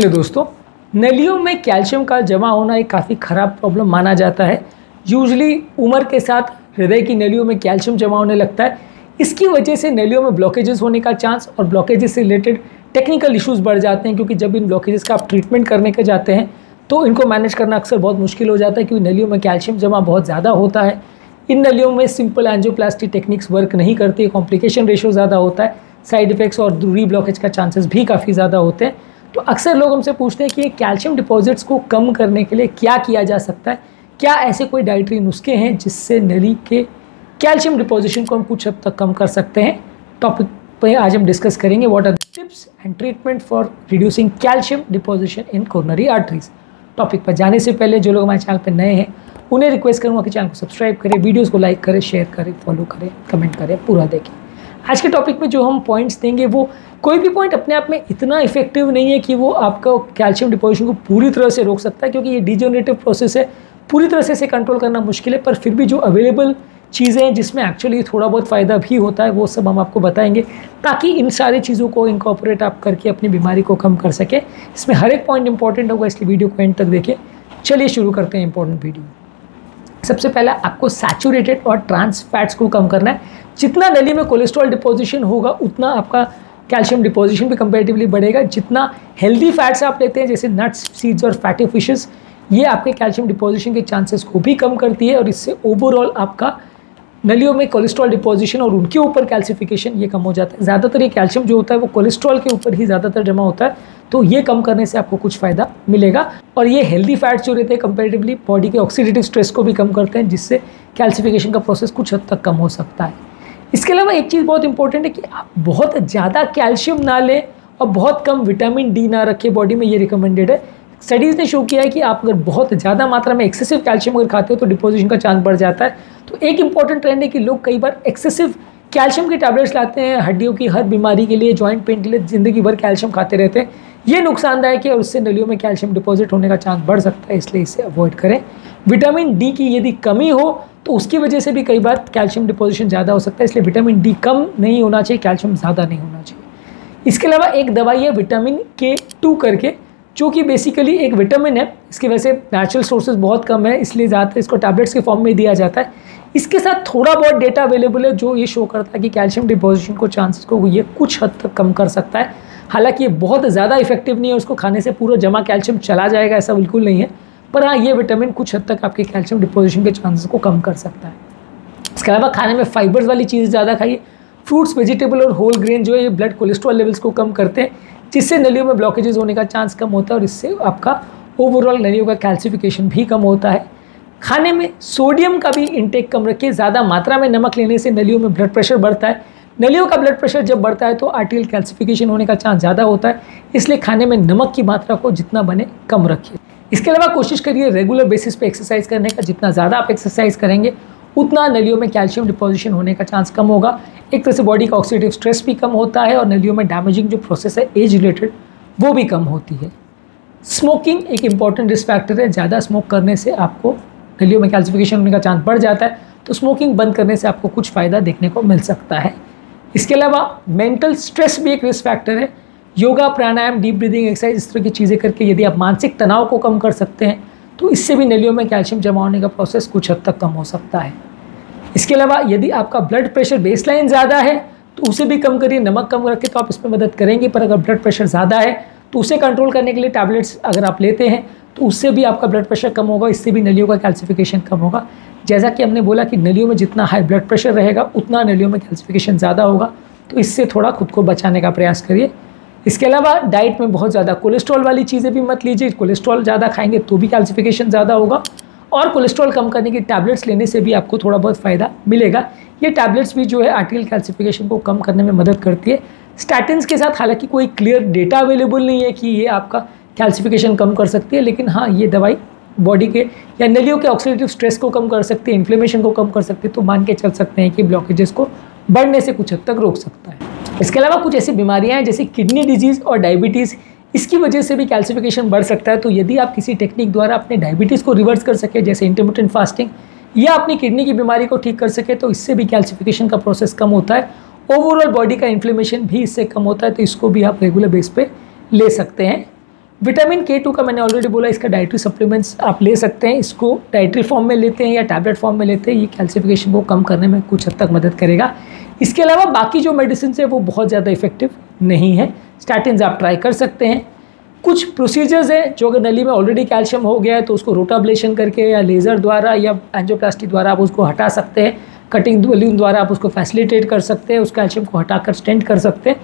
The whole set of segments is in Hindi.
दोस्तों, नलियों में कैल्शियम का जमा होना एक काफ़ी ख़राब प्रॉब्लम माना जाता है। यूजुअली उम्र के साथ हृदय की नलियों में कैल्शियम जमा होने लगता है। इसकी वजह से नलियों में ब्लॉकेजेस होने का चांस और ब्लॉकेजेस से रिलेटेड टेक्निकल इश्यूज बढ़ जाते हैं, क्योंकि जब इन ब्लॉकेजेस का आप ट्रीटमेंट करने के जाते हैं तो इनको मैनेज करना अक्सर बहुत मुश्किल हो जाता है, क्योंकि नलियों में कैल्शियम जमा बहुत ज़्यादा होता है। इन नलियों में सिंपल एंजियोप्लास्टी टेक्निक्स वर्क नहीं करती, कॉम्प्लिकेशन रेशियो ज़्यादा होता है, साइड इफेक्ट्स और री ब्लॉकेज का चांसेस भी काफ़ी ज़्यादा होते हैं। तो अक्सर लोग हमसे पूछते हैं कि ये कैल्शियम डिपॉजिट्स को कम करने के लिए क्या किया जा सकता है, क्या ऐसे कोई डाइटरी नुस्खे हैं जिससे नली के कैल्शियम डिपोजिशन को हम कुछ हद तक कम कर सकते हैं। टॉपिक पे आज हम डिस्कस करेंगे what are the tips and treatment for reducing calcium deposition in coronary arteries. Topic पर जाने से पहले जो लोग हमारे चैनल पर नए हैं उन्हें रिक्वेस्ट करूँगा कि चैनल को सब्सक्राइब करें, वीडियोज़ को लाइक करें, शेयर करें, फॉलो करें, कमेंट करें, पूरा देखें। आज के टॉपिक में जो हम पॉइंट्स देंगे वो कोई भी पॉइंट अपने आप में इतना इफेक्टिव नहीं है कि वो आपका कैल्शियम डिपोजिशन को पूरी तरह से रोक सकता है, क्योंकि ये डिजेनरेटिव प्रोसेस है, पूरी तरह से इसे कंट्रोल करना मुश्किल है। पर फिर भी जो अवेलेबल चीज़ें हैं जिसमें एक्चुअली थोड़ा बहुत फ़ायदा भी होता है वो सब हम आपको बताएंगे, ताकि इन सारी चीज़ों को इनकॉर्पोरेट आप करके अपनी बीमारी को कम कर सकें। इसमें हर एक पॉइंट इंपॉर्टेंट होगा, इसलिए वीडियो को एंड तक देखें। चलिए शुरू करते हैं इंपॉर्टेंट वीडियो। सबसे पहला आपको सैचुरेटेड और ट्रांस फैट्स को कम करना है। जितना नली में कोलेस्ट्रॉल डिपोजिशन होगा उतना आपका कैल्शियम डिपोजिशन भी कंपैरेटिवली बढ़ेगा। जितना हेल्दी फैट्स आप लेते हैं जैसे नट्स, सीड्स और फैटी फिशेस, ये आपके कैल्शियम डिपोजिशन के चांसेस को भी कम करती है और इससे ओवरऑल आपका नलियों में कोलेस्ट्रॉल डिपोजिशन और उनके ऊपर कैल्सिफिकेशन ये कम हो जाता है। ज़्यादातर ये कैल्शियम जो होता है वो कोलेस्ट्रॉल के ऊपर ही ज़्यादातर जमा होता है, तो ये कम करने से आपको कुछ फ़ायदा मिलेगा। और ये हेल्दी फैट्स जो रहते हैं कंपैरेटिवली बॉडी के ऑक्सीडेटिव स्ट्रेस को भी कम करते हैं, जिससे कैल्सिफिकेशन का प्रोसेस कुछ हद तक कम हो सकता है। इसके अलावा एक चीज़ बहुत इंपॉर्टेंट है कि आप बहुत ज़्यादा कैल्शियम ना लें और बहुत कम विटामिन डी ना रखें बॉडी में, ये रिकमेंडेड है। स्टडीज़ ने शो किया है कि आप अगर बहुत ज़्यादा मात्रा में एक्सेसिव कैल्शियम अगर खाते हो तो डिपोजिशन का चांस बढ़ जाता है। तो एक इंपॉर्टेंट ट्रेंड है कि लोग कई बार एक्सेसिव कैल्शियम की टैबलेट्स लाते हैं हड्डियों की हर बीमारी के लिए, जॉइंट पेन के लिए, ज़िंदगी भर कैल्शियम खाते रहते हैं। ये नुकसानदायक है और उससे नलियों में कैल्शियम डिपॉजिट होने का चांस बढ़ सकता है, इसलिए इसे अवॉइड करें। विटामिन डी की यदि कमी हो तो उसकी वजह से भी कई बार कैल्शियम डिपोजिशन ज़्यादा हो सकता है, इसलिए विटामिन डी कम नहीं होना चाहिए, कैल्शियम ज़्यादा नहीं होना चाहिए। इसके अलावा एक दवाई है विटामिन K2 करके, जो कि बेसिकली एक विटामिन है। इसके वैसे नेचुरल सोर्सेज बहुत कम है, इसलिए ज़्यादातर इसको टैबलेट्स के फॉर्म में दिया जाता है। इसके साथ थोड़ा बहुत डेटा अवेलेबल है जो ये शो करता है कि कैल्शियम डिपोजिशन को चांसेस को ये कुछ हद तक कम कर सकता है। हालांकि ये बहुत ज़्यादा इफेक्टिव नहीं है, उसको खाने से पूरा जमा कैल्शियम चला जाएगा ऐसा बिल्कुल नहीं है, पर हाँ ये विटामिन कुछ हद तक आपके कैल्शियम डिपोजिशन के चांसेस को कम कर सकता है। इसके अलावा खाने में फाइबर्स वाली चीज़ ज़्यादा खाइए। फ्रूट्स, वेजिटेबल और होल ग्रेन जो है ये ब्लड कोलेस्ट्रॉल लेवल्स को कम करते हैं, जिससे नलियों में ब्लॉकेजेस होने का चांस कम होता है और इससे आपका ओवरऑल नलियों का कैल्सिफिकेशन भी कम होता है। खाने में सोडियम का भी इंटेक कम रखिए। ज़्यादा मात्रा में नमक लेने से नलियों में ब्लड प्रेशर बढ़ता है। नलियों का ब्लड प्रेशर जब बढ़ता है तो आर्टेरियल कैल्सिफिकेशन होने का चांस ज़्यादा होता है, इसलिए खाने में नमक की मात्रा को जितना बने कम रखिए। इसके अलावा कोशिश करिए रेगुलर बेसिस पे एक्सरसाइज करने का। जितना ज़्यादा आप एक्सरसाइज करेंगे उतना नलियों में कैल्शियम डिपोजिशन होने का चांस कम होगा। एक तरह से बॉडी का ऑक्सीडेटिव स्ट्रेस भी कम होता है और नलियों में डैमेजिंग जो प्रोसेस है एज रिलेटेड वो भी कम होती है। स्मोकिंग एक इंपॉर्टेंट रिस्क फैक्टर है। ज़्यादा स्मोक करने से आपको नलियों में कैल्सिफिकेशन होने का चांस बढ़ जाता है, तो स्मोकिंग बंद करने से आपको कुछ फ़ायदा देखने को मिल सकता है। इसके अलावा मेंटल स्ट्रेस भी एक रिस्क फैक्टर है। योगा, प्राणायाम, डीप ब्रीदिंग एक्सरसाइज, इस तरह की चीज़ें करके यदि आप मानसिक तनाव को कम कर सकते हैं तो इससे भी नलियों में कैल्शियम जमा होने का प्रोसेस कुछ हद तक कम हो सकता है। इसके अलावा यदि आपका ब्लड प्रेशर बेसलाइन ज़्यादा है तो उसे भी कम करिए। नमक कम रखें तो आप इसमें मदद करेंगे, पर अगर ब्लड प्रेशर ज़्यादा है तो उसे कंट्रोल करने के लिए टैबलेट्स अगर आप लेते हैं तो उससे भी आपका ब्लड प्रेशर कम होगा, इससे भी नलियों का कैल्सिफिकेशन कम होगा। जैसा कि हमने बोला कि नलियों में जितना हाई ब्लड प्रेशर रहेगा उतना नलियों में कैल्सिफिकेशन ज़्यादा होगा, तो इससे थोड़ा खुद को बचाने का प्रयास करिए। इसके अलावा डाइट में बहुत ज़्यादा कोलेस्ट्रॉल वाली चीज़ें भी मत लीजिए। कोलेस्ट्रॉल ज़्यादा खाएंगे तो भी कैल्सिफिकेशन ज़्यादा होगा, और कोलेस्ट्रॉल कम करने की टैबलेट्स लेने से भी आपको थोड़ा बहुत फ़ायदा मिलेगा। ये टैबलेट्स भी जो है आर्टेरियल कैल्सिफिकेशन को कम करने में मदद करती है। स्टैटिन्स के साथ हालांकि कोई क्लियर डेटा अवेलेबल नहीं है कि ये आपका कैल्सिफिकेशन कम कर सकती है, लेकिन हाँ ये दवाई बॉडी के या नलियों के ऑक्सीडेटिव स्ट्रेस को कम कर सकती है, इन्फ्लेमेशन को कम कर सकती है, तो मान के चल सकते हैं कि ब्लॉकेजेस को बढ़ने से कुछ हद तक रोक सकता है। इसके अलावा कुछ ऐसी बीमारियां हैं जैसे किडनी डिजीज़ और डायबिटीज़, इसकी वजह से भी कैल्सिफिकेशन बढ़ सकता है। तो यदि आप किसी टेक्निक द्वारा अपने डायबिटीज़ को रिवर्स कर सके, जैसे इंटरमिटेंट फास्टिंग, या अपनी किडनी की बीमारी को ठीक कर सके, तो इससे भी कैल्सिफिकेशन का प्रोसेस कम होता है। ओवरऑल बॉडी का इन्फ्लेमेशन भी इससे कम होता है, तो इसको भी आप रेगुलर बेस पे ले सकते हैं। विटामिन K2 का मैंने ऑलरेडी बोला, इसका डाइटरी सप्लीमेंट्स आप ले सकते हैं। इसको डाइटरी फॉर्म में लेते हैं या टैबलेट फॉर्म में लेते हैं, ये कैल्सिफिकेशन को कम करने में कुछ हद तक मदद करेगा। इसके अलावा बाकी जो मेडिसिन है वो बहुत ज़्यादा इफेक्टिव नहीं है। स्टैटिन्स आप ट्राई कर सकते हैं। कुछ प्रोसीजर्स हैं जो अगर नली में ऑलरेडी कैल्शियम हो गया है तो उसको रोटाब्लेशन करके या लेज़र द्वारा या एंजियोप्लास्टी द्वारा आप उसको हटा सकते हैं। कटिंग बलून द्वारा आप उसको फैसिलिटेट कर सकते हैं, उस कैल्शियम को हटाकर स्टेंट कर सकते हैं।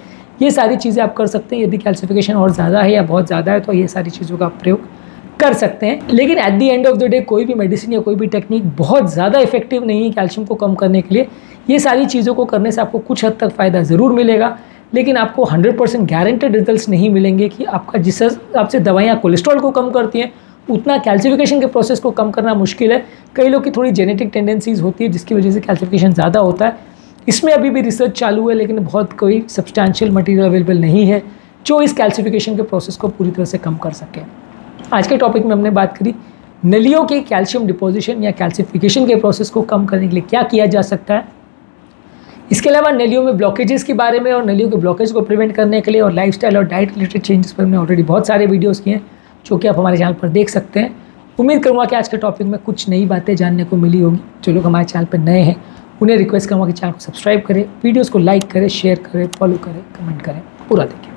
ये सारी चीज़ें आप कर सकते हैं। यदि कैल्सिफिकेशन और ज़्यादा है या बहुत ज़्यादा है तो ये सारी चीज़ों का आप प्रयोग कर सकते हैं। लेकिन at the end of the day कोई भी मेडिसिन या कोई भी टेक्निक बहुत ज़्यादा इफेक्टिव नहीं है कैल्शियम को कम करने के लिए। ये सारी चीज़ों को करने से आपको कुछ हद तक फ़ायदा ज़रूर मिलेगा, लेकिन आपको 100% गारंटेड रिजल्ट्स नहीं मिलेंगे कि आपका जिस हिसाब से दवाइयाँ कोलेस्ट्रॉल को कम करती हैं उतना कैल्सिफिकेशन के प्रोसेस को कम करना मुश्किल है। कई लोग की थोड़ी जेनेटिक टेंडेंसीज होती है जिसकी वजह से कैल्सिफिकेशन ज़्यादा होता है। इसमें अभी भी रिसर्च चालू है, लेकिन बहुत कोई सब्सटैंशियल मटेरियल अवेलेबल नहीं है जो इस कैल्सिफिकेशन के प्रोसेस को पूरी तरह से कम कर सके। आज के टॉपिक में हमने बात करी नलियों के कैल्शियम डिपोजिशन या कैल्सिफिकेशन के प्रोसेस को कम करने के लिए क्या किया जा सकता है। इसके अलावा नलियों में ब्लॉकेजेस के बारे में और नलियों के ब्लॉकेज को प्रिवेंट करने के लिए और लाइफस्टाइल और डाइट रिलेटेड चेंजेस पर हमने ऑलरेडी बहुत सारे वीडियोस किए हैं जो कि आप हमारे चैनल पर देख सकते हैं। उम्मीद करूँगा कि आज के टॉपिक में कुछ नई बातें जानने को मिली होगी। जो लोग हमारे चैनल पर नए हैं उन्हें रिक्वेस्ट करूँगा कि चैनल को सब्सक्राइब करें, वीडियोज़ को लाइक करें, शेयर करें, फॉलो करें, कमेंट करें, पूरा देखें।